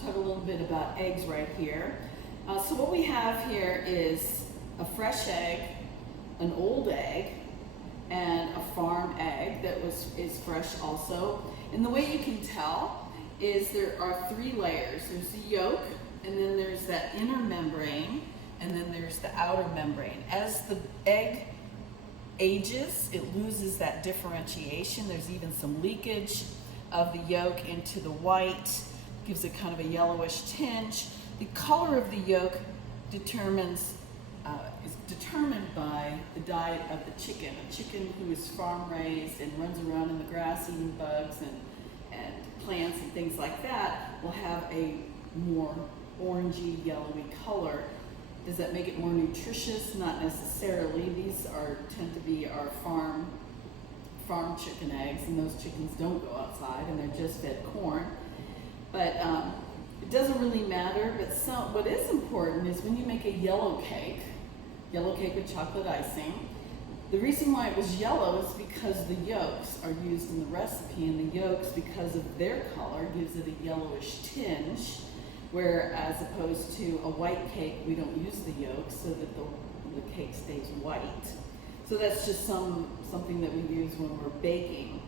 to talk a little bit about eggs right here. So what we have here is a fresh egg, an old egg, and a farm egg that is fresh also. And the way you can tell is there are three layers. There's the yolk, and then there's that inner membrane, and then there's the outer membrane. As the egg ages, it loses that differentiation. There's even some leakage of the yolk into the white, gives it kind of a yellowish tinge. The color of the yolk is determined by the diet of the chicken. A chicken who is farm raised and runs around in the grass eating bugs and plants and things like that will have a more orangey, yellowy color. Does that make it more nutritious? Not necessarily. These tend to be our farm chicken eggs, and those chickens don't go outside and they're just fed corn. But it doesn't really matter. But what is important is when you make a yellow cake with chocolate icing, the reason why it was yellow is because the yolks are used in the recipe, and the yolks, because of their color, gives it a yellowish tinge, where as opposed to a white cake, we don't use the yolks so that the cake stays white. So that's just something that we use when we're baking.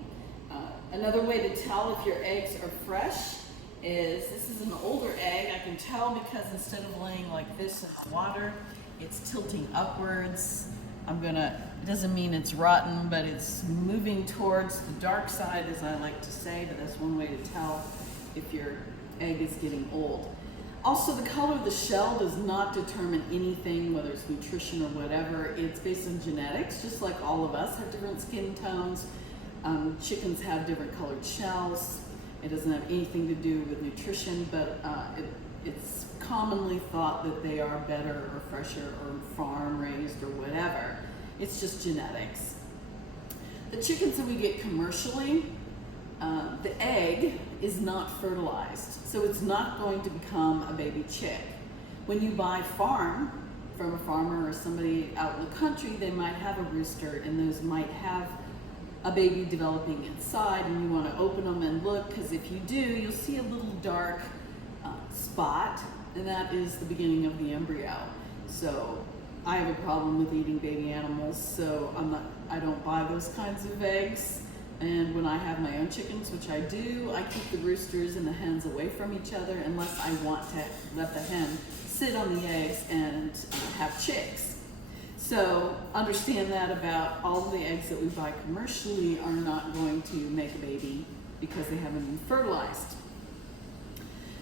Another way to tell if your eggs are fresh is, this is an older egg. I can tell because instead of laying like this in the water, it's tilting upwards. It doesn't mean it's rotten, but it's moving towards the dark side, as I like to say, but that's one way to tell if your egg is getting old. Also, the color of the shell does not determine anything, whether it's nutrition or whatever. It's based on genetics, just like all of us have different skin tones. Chickens have different colored shells. It doesn't have anything to do with nutrition, but it's commonly thought that they are better or fresher or farm raised or whatever. It's just genetics. The chickens that we get commercially, the egg is not fertilized, so it's not going to become a baby chick. When you buy farm from a farmer or somebody out in the country, they might have a rooster, and those might have a baby developing inside, and you want to open them and look, because if you do, you'll see a little dark spot, and that is the beginning of the embryo. So I have a problem with eating baby animals, so I don't buy those kinds of eggs. And when I have my own chickens, which I do, I keep the roosters and the hens away from each other unless I want to let the hen sit on the eggs and have chicks. So understand that about all of the eggs that we buy commercially are not going to make a baby because they haven't been fertilized.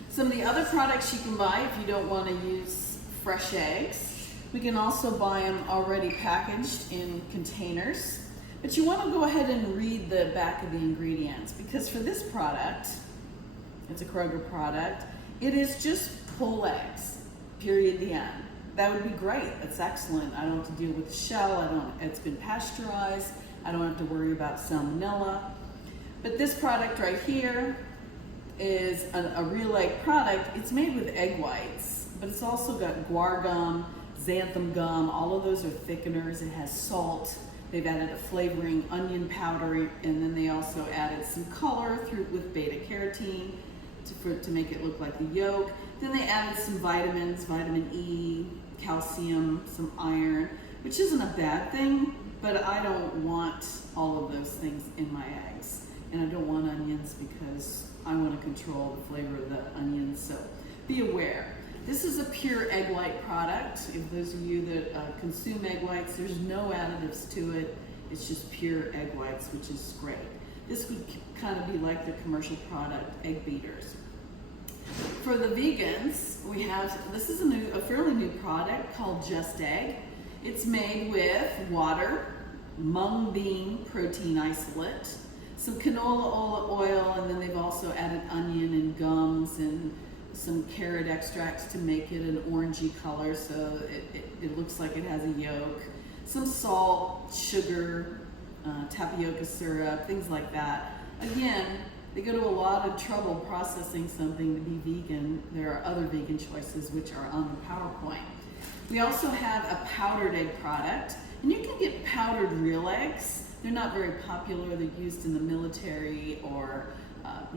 Some of the other products you can buy if you don't want to use fresh eggs, we can also buy them already packaged in containers. But you want to go ahead and read the back of the ingredients, because for this product, it's a Kroger product, it is just whole eggs, period, the end. That would be great. That's excellent. I don't have to deal with the shell. It's been pasteurized. I don't have to worry about salmonella. But this product right here is a real egg product. It's made with egg whites, but it's also got guar gum, xanthan gum. All of those are thickeners. It has salt. They've added a flavoring, onion powder, and then they also added some color with beta carotene to make it look like the yolk. Then they added some vitamins, vitamin E, calcium, some iron, which isn't a bad thing, but I don't want all of those things in my eggs. And I don't want onions because I want to control the flavor of the onions, so be aware. This is a pure egg white product. If those of you that consume egg whites, there's no additives to it. It's just pure egg whites, which is great. This would kind of be like the commercial product, egg beaters. For the vegans, this is a fairly new product called Just Egg. It's made with water, mung bean protein isolate, some canola oil, and then they've also added onion and gums and some carrot extracts to make it an orangey color, so it looks like it has a yolk. Some salt, sugar, tapioca syrup, things like that. Again, they go to a lot of trouble processing something to be vegan. There are other vegan choices which are on the PowerPoint. We also have a powdered egg product, and you can get powdered real eggs. They're not very popular. They're used in the military or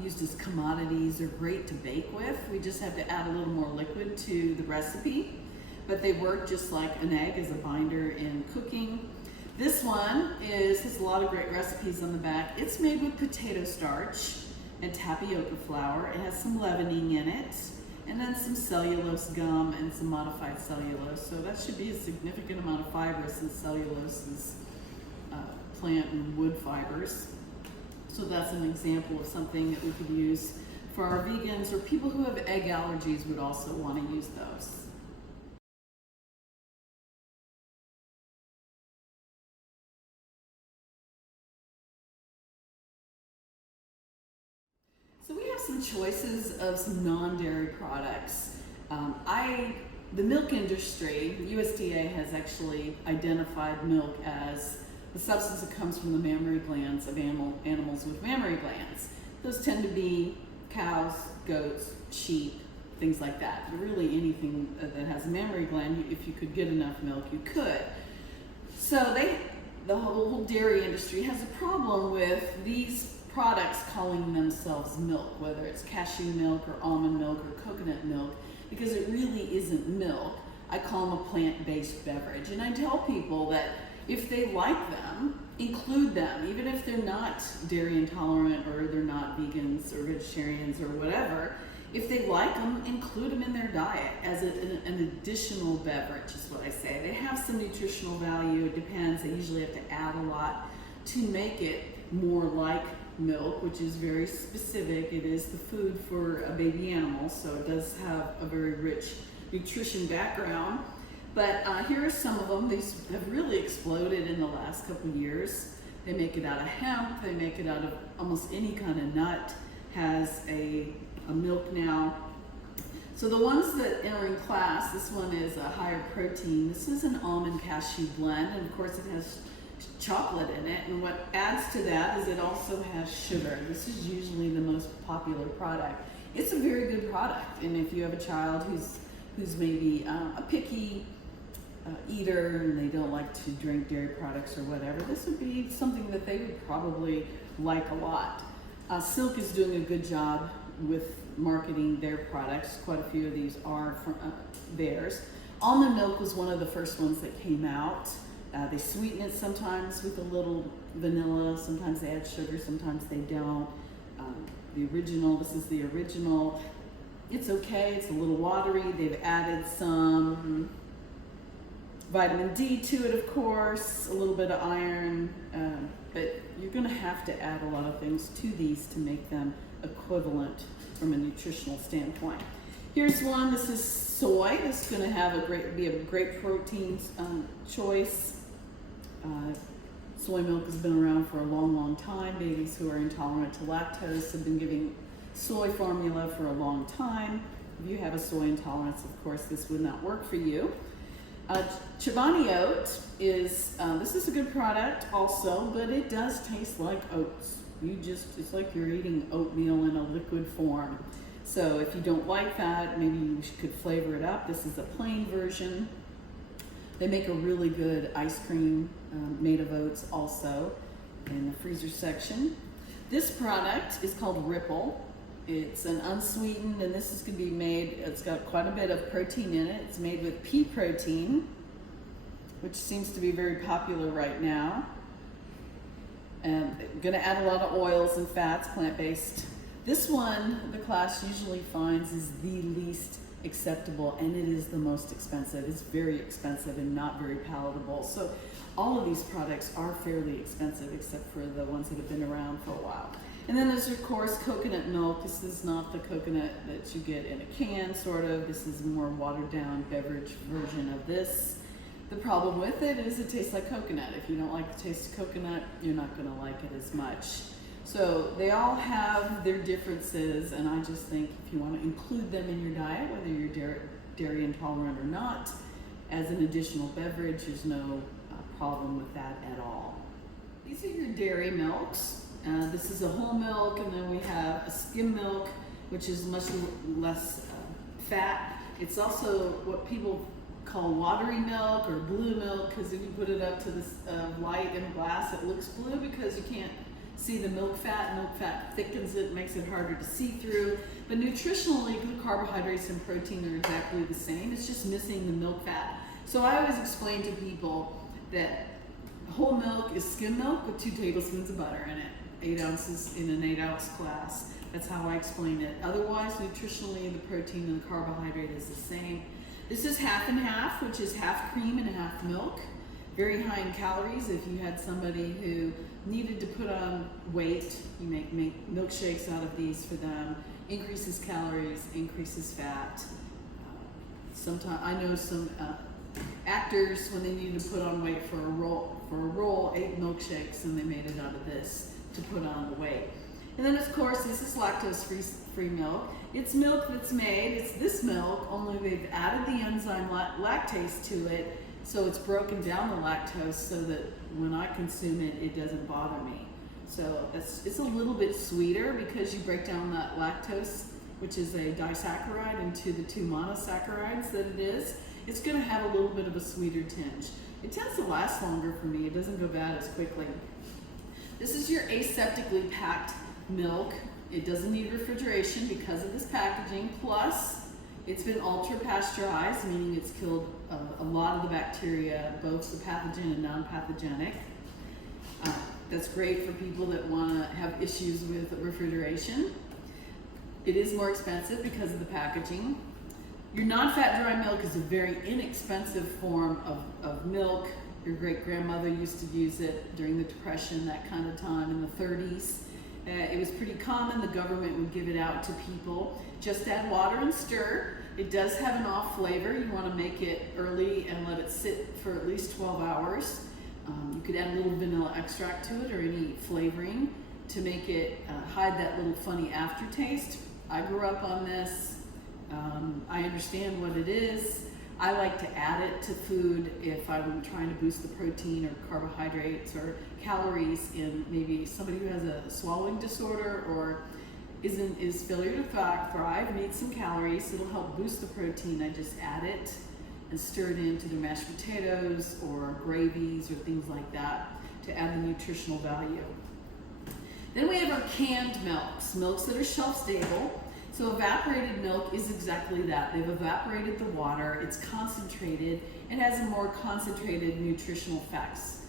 used as commodities. They're great to bake with. We just have to add a little more liquid to the recipe, but they work just like an egg as a binder in cooking. This one has a lot of great recipes on the back. It's made with potato starch and tapioca flour. It has some leavening in it, and then some cellulose gum and some modified cellulose. So that should be a significant amount of fiber, since cellulose is plant and wood fibers. So that's an example of something that we could use for our vegans, or people who have egg allergies would also want to use those. So we have some choices of some non-dairy products. The milk industry, USDA has actually identified milk as the substance that comes from the mammary glands of animals with mammary glands. Those tend to be cows, goats, sheep, things like that. But really anything that has a mammary gland, if you could get enough milk, you could. So the whole dairy industry has a problem with these products calling themselves milk, whether it's cashew milk or almond milk or coconut milk, because it really isn't milk. I call them a plant-based beverage. And I tell people that if they like them, include them, even if they're not dairy intolerant or they're not vegans or vegetarians or whatever. If they like them, include them in their diet as an additional beverage, is what I say. They have some nutritional value. It depends. They usually have to add a lot to make it more like milk, which is very specific. It is the food for a baby animal, so it does have a very rich nutrition background. But here are some of them. They have really exploded in the last couple of years. They make it out of hemp. They make it out of almost any kind of nut. Has a milk now. So the ones that are in class, this one is a higher protein. This is an almond cashew blend, and of course it has chocolate in it, and what adds to that is it also has sugar. This is usually the most popular product. It's a very good product, and if you have a child who's maybe a picky eater and they don't like to drink dairy products or whatever, this would be something that they would probably like a lot. Silk is doing a good job with marketing their products. Quite a few of these are from theirs. Almond milk was one of the first ones that came out. They sweeten it sometimes with a little vanilla, sometimes they add sugar, sometimes they don't. The original, this is the original. It's okay, it's a little watery. They've added some vitamin D to it, of course, a little bit of iron, but you're gonna have to add a lot of things to these to make them equivalent from a nutritional standpoint. Here's one, this is soy. This is gonna be a great protein choice. Soy milk has been around for a long, long time. Babies who are intolerant to lactose have been giving soy formula for a long time. If you have a soy intolerance, of course, this would not work for you. Chobani oat this is a good product also, but it does taste like oats. It's like you're eating oatmeal in a liquid form. So if you don't like that, maybe you could flavor it up. This is a plain version. They make a really good ice cream made of oats also in the freezer section. This product is called Ripple. It's an unsweetened, and this is going to be made, it's got quite a bit of protein in it. It's made with pea protein, which seems to be very popular right now. And going to add a lot of oils and fats, plant-based. This one, the class usually finds is the least acceptable, and it is the most expensive. It's very expensive and not very palatable. So all of these products are fairly expensive, except for the ones that have been around for a while. And then there's, of course, coconut milk. This is not the coconut that you get in a can, sort of. This is a more watered-down beverage version of this. The problem with it is it tastes like coconut. If you don't like the taste of coconut, you're not going to like it as much. So they all have their differences, and I just think if you want to include them in your diet, whether you're dairy intolerant or not, as an additional beverage, there's no problem with that at all. These are your dairy milks. This is a whole milk, and then we have a skim milk, which is much less fat. It's also what people call watery milk or blue milk, because if you put it up to this light in a glass, it looks blue because you can't see the milk fat. Milk fat thickens it, makes it harder to see through. But nutritionally, the carbohydrates and protein are exactly the same. It's just missing the milk fat. So I always explain to people that whole milk is skim milk with 2 tablespoons of butter in it, 8 ounces in an 8-ounce glass. That's how I explain it. Otherwise, nutritionally, the protein and the carbohydrate is the same. This is half and half, which is half cream and half milk. Very high in calories. If you had somebody who needed to put on weight, you make milkshakes out of these for them. Increases calories, increases fat. Sometimes I know some actors, when they needed to put on weight for a role, ate milkshakes, and they made it out of this to put on the weight. And then, of course, this is lactose-free milk. It's milk that's made, it's this milk, only they've added the enzyme lactase to it, so it's broken down the lactose so that when I consume it, it doesn't bother me. So it's a little bit sweeter because you break down that lactose, which is a disaccharide, into the 2 monosaccharides that it is. It's going to have a little bit of a sweeter tinge. It tends to last longer for me. It doesn't go bad as quickly. This is your aseptically packed milk. It doesn't need refrigeration because of this packaging. Plus, it's been ultra pasteurized, meaning it's killed a lot of the bacteria, both the pathogen and non-pathogenic. That's great for people that want to have issues with refrigeration. It is more expensive because of the packaging. Your non-fat dry milk is a very inexpensive form of milk. Your great-grandmother used to use it during the Depression, that kind of time in the 30s. It was pretty common. The government would give it out to people. Just add water and stir. It does have an off flavor. You want to make it early and let it sit for at least 12 hours. You could add a little vanilla extract to it or any flavoring to make it hide that little funny aftertaste. I grew up on this. I understand what it is. I like to add it to food if I'm trying to boost the protein or carbohydrates or calories in maybe somebody who has a swallowing disorder or is failure to thrive, needs some calories. It'll help boost the protein. I just add it and stir it into the mashed potatoes or gravies or things like that to add the nutritional value. Then we have our canned milks that are shelf stable. So evaporated milk is exactly that. They've evaporated the water, it's concentrated, it has a more concentrated nutritional effects.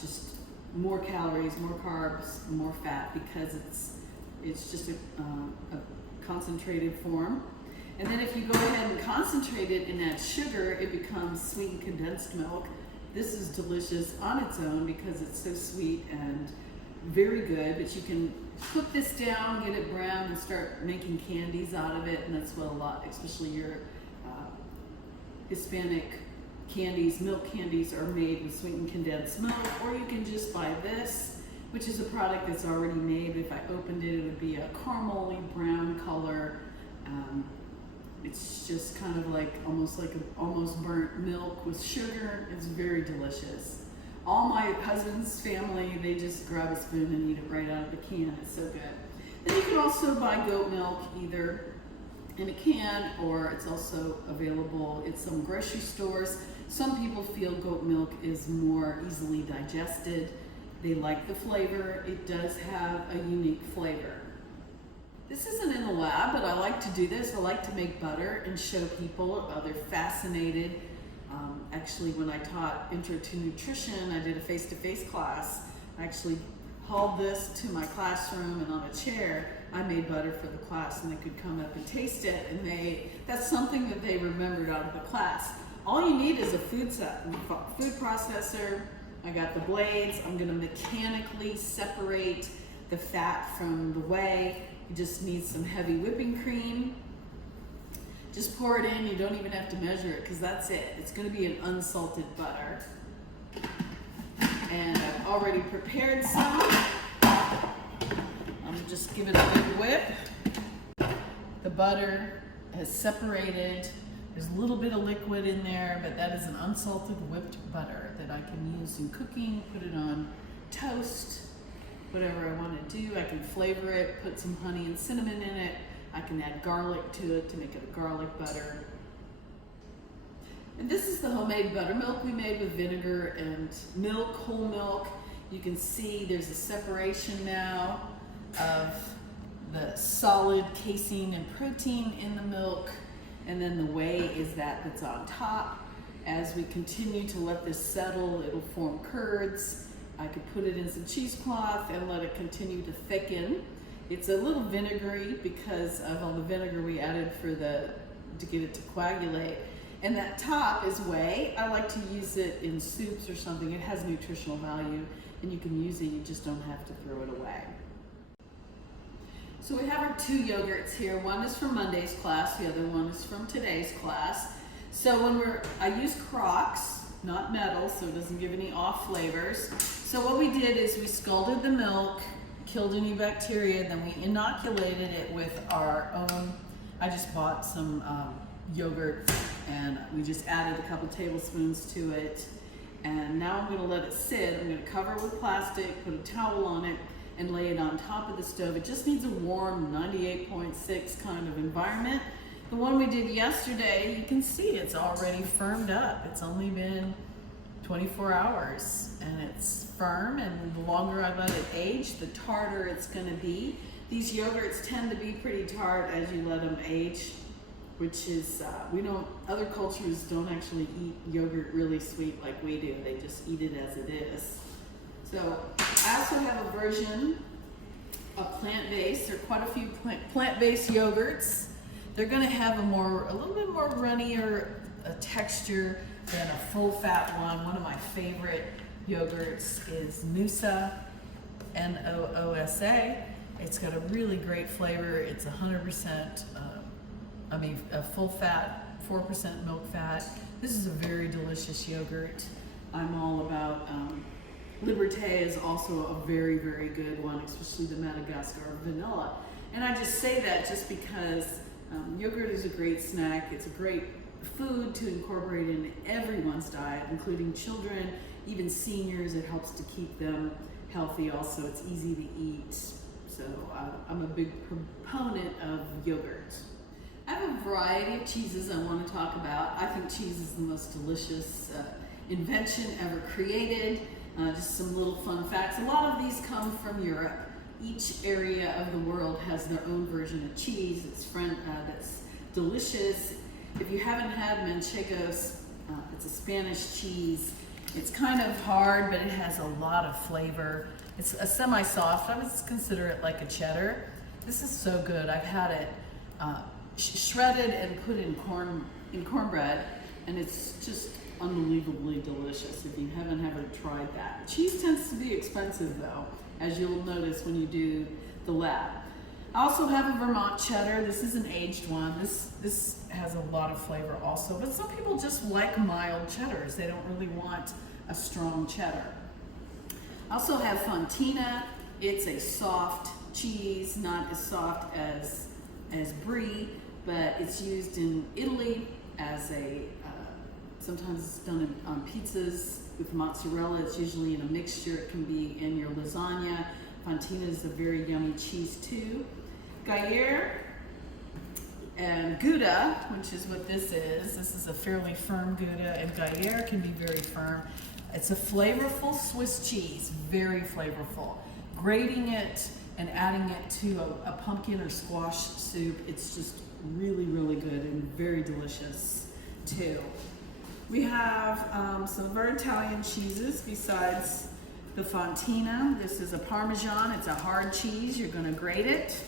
Just more calories, more carbs, more fat because it's just a concentrated form. And then if you go ahead and concentrate it and add sugar, it becomes sweetened condensed milk. This is delicious on its own because it's so sweet and very good, but you can cook this down, get it brown, and start making candies out of it, and that's what a lot, especially your Hispanic candies, milk candies are made with sweetened condensed milk, or you can just buy this, which is a product that's already made. If I opened it, it would be a caramely brown color. It's just kind of like almost burnt milk with sugar. It's very delicious. All my husband's family, they just grab a spoon and eat it right out of the can. It's so good. Then you can also buy goat milk either in a can or it's also available at some grocery stores. Some people feel goat milk is more easily digested. They like the flavor. It does have a unique flavor. This isn't in the lab, but I like to do this. I like to make butter and show people. They're fascinated. Actually, when I taught Intro to Nutrition, I did a face-to-face class. I actually hauled this to my classroom, and on a chair, I made butter for the class, and they could come up and taste it, and that's something that they remembered out of the class. All you need is a food processor. I got the blades. I'm going to mechanically separate the fat from the whey. You just need some heavy whipping cream. Just pour it in. You don't even have to measure it because that's it. It's going to be an unsalted butter. And I've already prepared some. I'm just giving it a big whip. The butter has separated. There's a little bit of liquid in there, but that is an unsalted whipped butter that I can use in cooking, put it on toast, whatever I want to do. I can flavor it, put some honey and cinnamon in it. I can add garlic to it to make it a garlic butter. And this is the homemade buttermilk we made with vinegar and milk, whole milk. You can see there's a separation now of the solid casein and protein in the milk, and then the whey is that's on top. As we continue to let this settle, it'll form curds. I could put it in some cheesecloth and let it continue to thicken. It's a little vinegary because of all the vinegar we added to get it to coagulate. And that top is whey. I like to use it in soups or something. It has nutritional value and you can use it, you just don't have to throw it away. So we have our two yogurts here. One is from Monday's class, the other one is from today's class. So I use Crocs, not metal, so it doesn't give any off flavors. So what we did is we scalded the milk, killed any bacteria, then we inoculated it with our own, I just bought some yogurt and we just added a couple tablespoons to it. And now I'm gonna let it sit. I'm gonna cover it with plastic, put a towel on it, and lay it on top of the stove. It just needs a warm 98.6 kind of environment. The one we did yesterday, you can see it's already firmed up. It's only been 24 hours and it's firm, and the longer I let it age, the tartar it's gonna be. These yogurts tend to be pretty tart as you let them age, which is, other cultures don't actually eat yogurt really sweet like we do. They just eat it as it is. So I also have a version of plant-based. There are quite a few plant-based yogurts. They're gonna have a little bit more runnier texture than a full-fat one. One of my favorite yogurts is Noosa, N-O-O-S-A. It's got a really great flavor. It's 100%, a full fat, 4% milk fat. This is a very delicious yogurt. I'm all about, Liberté is also a very, very good one, especially the Madagascar vanilla. And I just say that just because yogurt is a great snack. It's a great food to incorporate in everyone's diet, including children, even seniors. It helps to keep them healthy also. It's easy to eat. So I'm a big proponent of yogurt. I have a variety of cheeses I want to talk about. I think cheese is the most delicious invention ever created. Just some little fun facts. A lot of these come from Europe. Each area of the world has their own version of cheese. That's delicious. If you haven't had manchegos, it's a Spanish cheese. It's kind of hard, but it has a lot of flavor. It's a semi-soft. I would consider it like a cheddar. This is so good. I've had it shredded and put in cornbread, and it's just unbelievably delicious if you haven't ever tried that. Cheese tends to be expensive though, as you'll notice when you do the lab. I also have a Vermont cheddar. This is an aged one. This has a lot of flavor also, but some people just like mild cheddars. They don't really want a strong cheddar. I also have Fontina. It's a soft cheese, not as soft as brie, but it's used in Italy as sometimes it's done on pizzas with mozzarella. It's usually in a mixture. It can be in your lasagna. Fontina is a very yummy cheese too. Gruyere and Gouda, which is what this is. This is a fairly firm Gouda, and Gruyere can be very firm. It's a flavorful Swiss cheese, very flavorful. Grating it and adding it to a pumpkin or squash soup, it's just really, really good and very delicious too. We have some of our Italian cheeses besides the Fontina. This is a Parmesan. It's a hard cheese. You're going to grate it.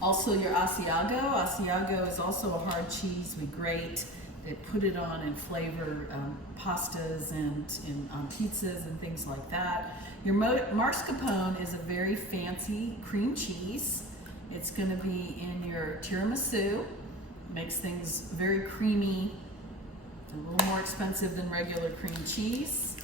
Also your Asiago. Asiago is also a hard cheese. We grate it, put it on and flavor pastas and on pizzas and things like that. Your mascarpone is a very fancy cream cheese. It's going to be in your tiramisu. Makes things very creamy. A little more expensive than regular cream cheese.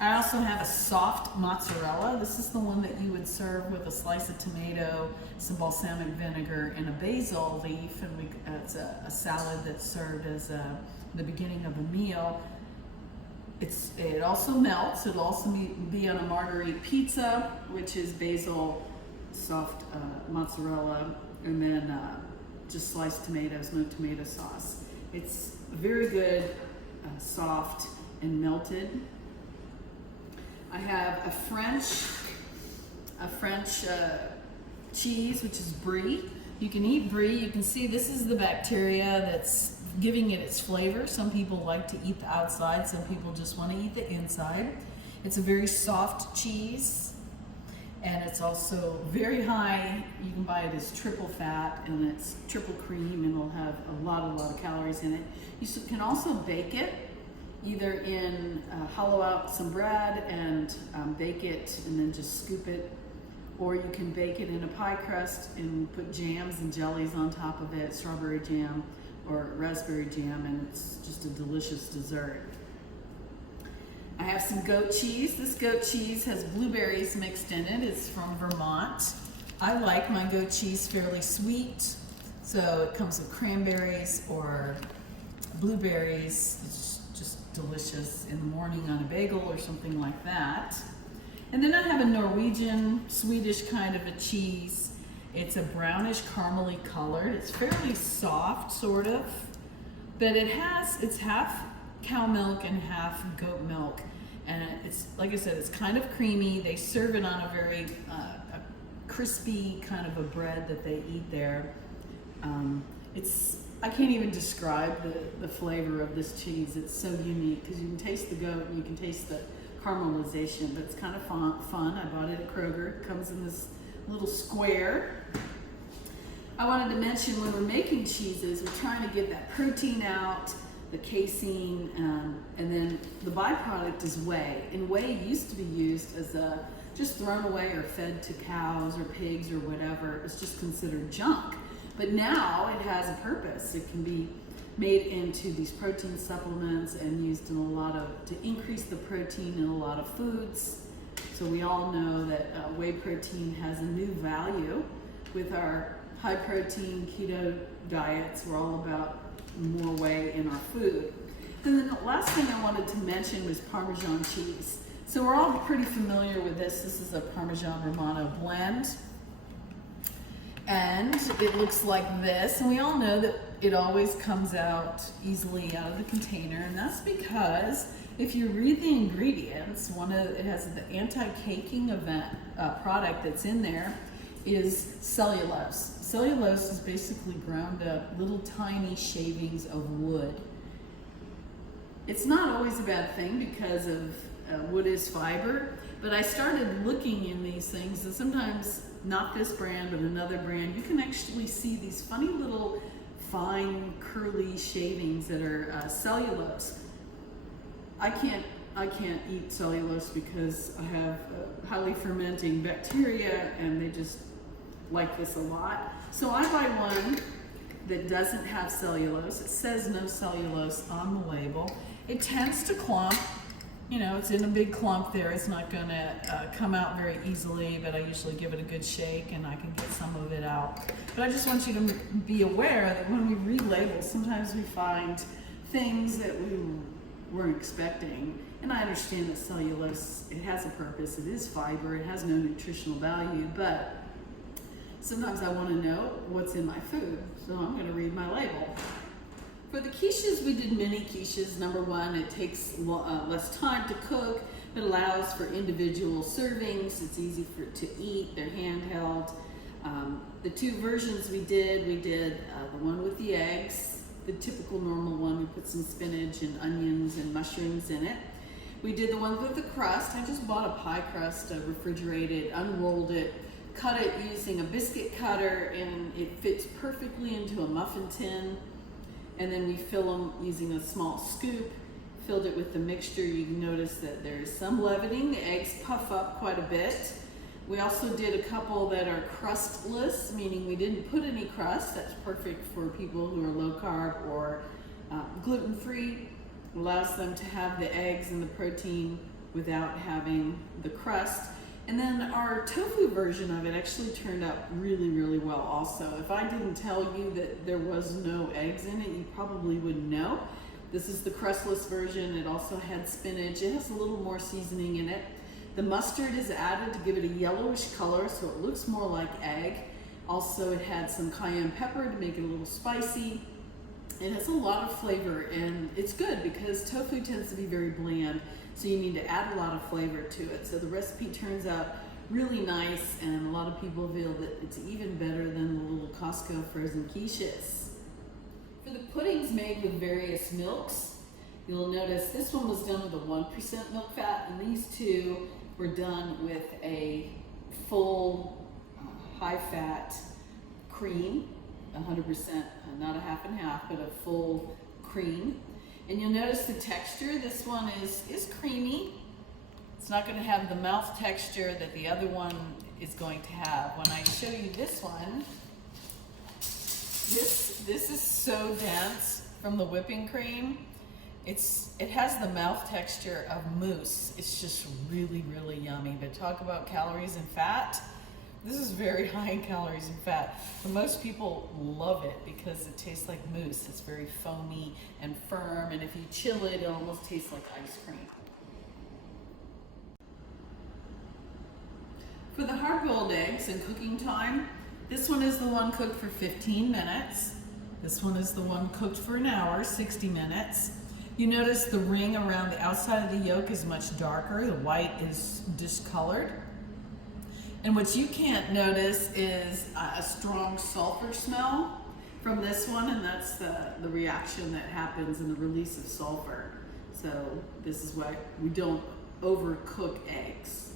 I also have a soft mozzarella. This is the one that you would serve with a slice of tomato, some balsamic vinegar, and a basil leaf. And it's a salad that's served as the beginning of a meal. It also melts. It'll also be on a margherita pizza, which is basil, soft mozzarella, and then just sliced tomatoes, no tomato sauce. It's very good, soft and melted. I have a French cheese, which is brie. You can eat brie. You can see this is the bacteria that's giving it its flavor. Some people like to eat the outside. Some people just want to eat the inside. It's a very soft cheese, and it's also very high. You can buy it as triple fat, and it's triple cream, and it'll have a lot of calories in it. You can also bake it, either in hollow out some bread and bake it, and then just scoop it. Or you can bake it in a pie crust and put jams and jellies on top of it, strawberry jam or raspberry jam, and it's just a delicious dessert. I have some goat cheese. This goat cheese has blueberries mixed in it. It's from Vermont. I like my goat cheese fairly sweet, so it comes with cranberries or blueberries. It's just delicious in the morning on a bagel or something like that. And then I have a Norwegian, Swedish kind of a cheese. It's a brownish caramely colored. It's fairly soft, sort of, but it's half cow milk and half goat milk. And it's, like I said, it's kind of creamy. They serve it on a very a crispy kind of a bread that they eat there. I can't even describe the flavor of this cheese. It's so unique because you can taste the goat and you can taste the caramelization, but it's kind of fun. I bought it at Kroger. It comes in this little square. I wanted to mention, when we're making cheeses, we're trying to get that protein out, the casein, and then the byproduct is whey. And whey used to be used as just thrown away or fed to cows or pigs or whatever. It was just considered junk. But now it has a purpose. It can be made into these protein supplements and used in to increase the protein in a lot of foods. So we all know that whey protein has a new value. With our high protein keto diets, we're all about more whey in our food. And then the last thing I wanted to mention was Parmesan cheese. So we're all pretty familiar with this. This is a Parmesan Romano blend. And it looks like this, and we all know that it always comes out easily out of the container, and that's because if you read the ingredients, it has the anti-caking product that's in there is cellulose. Cellulose is basically ground up little tiny shavings of wood. It's not always a bad thing because of wood is fiber, but I started looking in these things, and sometimes not this brand, but another brand, you can actually see these funny little fine curly shavings that are cellulose. I can't eat cellulose because I have highly fermenting bacteria, and they just like this a lot. So I buy one that doesn't have cellulose. It says no cellulose on the label. It tends to clump. You know, it's in a big clump there. It's not going to come out very easily, but I usually give it a good shake and I can get some of it out. But I just want you to be aware that when we read labels, sometimes we find things that we weren't expecting. And I understand that cellulose, it has a purpose. It is fiber. It has no nutritional value, but sometimes I want to know what's in my food. So I'm going to read my label. For the quiches, we did mini quiches. Number one, it takes less time to cook. It allows for individual servings. It's easy to eat. They're handheld. The two versions we did the one with the eggs, the typical normal one. We put some spinach and onions and mushrooms in it. We did the one with the crust. I just bought a pie crust, refrigerated, unrolled it, cut it using a biscuit cutter, and it fits perfectly into a muffin tin. And then we fill them using a small scoop, filled it with the mixture. You can notice that there's some leavening. The eggs puff up quite a bit. We also did a couple that are crustless, meaning we didn't put any crust. That's perfect for people who are low carb or gluten-free. Allows them to have the eggs and the protein without having the crust. And then our tofu version of it actually turned out really, really well also. If I didn't tell you that there was no eggs in it, you probably wouldn't know. This is the crustless version. It also had spinach. It has a little more seasoning in it. The mustard is added to give it a yellowish color so it looks more like egg. Also, it had some cayenne pepper to make it a little spicy. It has a lot of flavor, and it's good because tofu tends to be very bland. So you need to add a lot of flavor to it. So the recipe turns out really nice, and a lot of people feel that it's even better than the little Costco frozen quiches. For the puddings made with various milks, you'll notice this one was done with a 1% milk fat, and these two were done with a full high-fat cream, 100%, not a half and half, but a full cream. And you'll notice the texture. This one is creamy. It's not going to have the mouth texture that the other one is going to have. When I show you this one, this is so dense from the whipping cream. It has the mouth texture of mousse. It's just really, really yummy. But talk about calories and fat. This is very high in calories and fat. But most people love it because it tastes like mousse. It's very foamy and firm, and if you chill it, it almost tastes like ice cream. For the hard-boiled eggs and cooking time, this one is the one cooked for 15 minutes. This one is the one cooked for an hour, 60 minutes. You notice the ring around the outside of the yolk is much darker. The white is discolored. And what you can't notice is a strong sulfur smell from this one, and that's the reaction that happens in the release of sulfur. So this is why we don't overcook eggs.